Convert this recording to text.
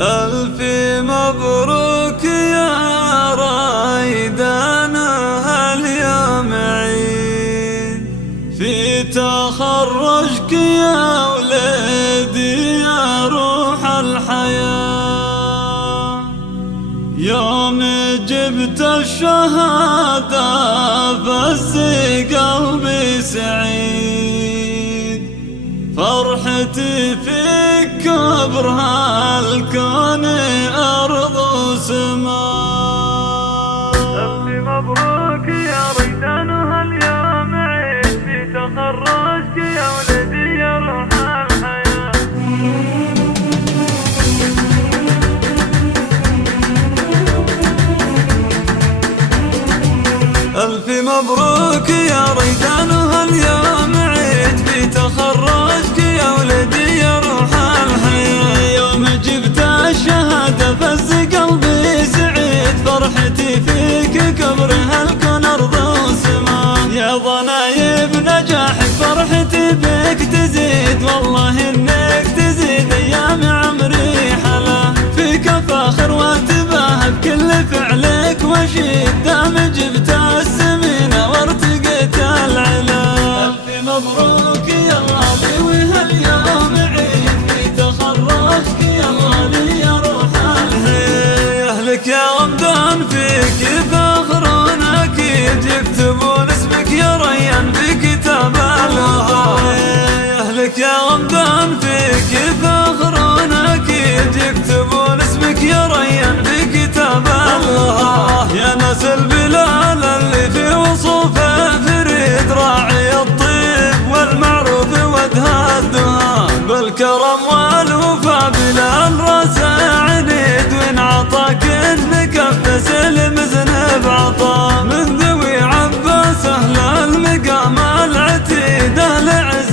ألف مبروك يا رايدانا هاليوم عيد في تخرجك يا ولدي يا روح الحياة. يوم جبت الشهادة فز قلبي سعيد، فرحتي فيك كبر هالكون أرض وسماء. ألف مبروك يا ريدان هاليوم عيد في تخرجك يا ولدي يا روح الحياة. ألف مبروك يا ريدان هاليوم عيد في تخرجك يا ولدي يا روح الحياة. يوم جبت الشهادة فز قلبي سعيد، فرحتي فيك كبر هالكون أرض وسماء. يا ضنايب نجاحك فرحتي بك تزيد، والله إنك تزيد أيام عمري حلا. فيك فاخر واتباهى بكل فعلك وشيد، دام جبت السمينة وارتقيت العلا. ألف مبروك يا غالي وهاليوم عيد في تخرجك يا غالي يا روح الحياة. أهلك يا غمدان فيك يفخرون أكيد، يكتبون اسمك يا ريان في كتاب الله. أهلك يا غمدان فيك يفخرون أكيد، يكتبون اسمك يا ريان في كتاب الله. يا ناس البلال اللي في وصوفه فريد، راعي الطيب والمعروف ودها الدهان، بالكرم والوفا بلال راسه عنيد، وإن عطاك النكفس المزنب عطا. من ذوي عباس أهل المقام العتيد، أهل عز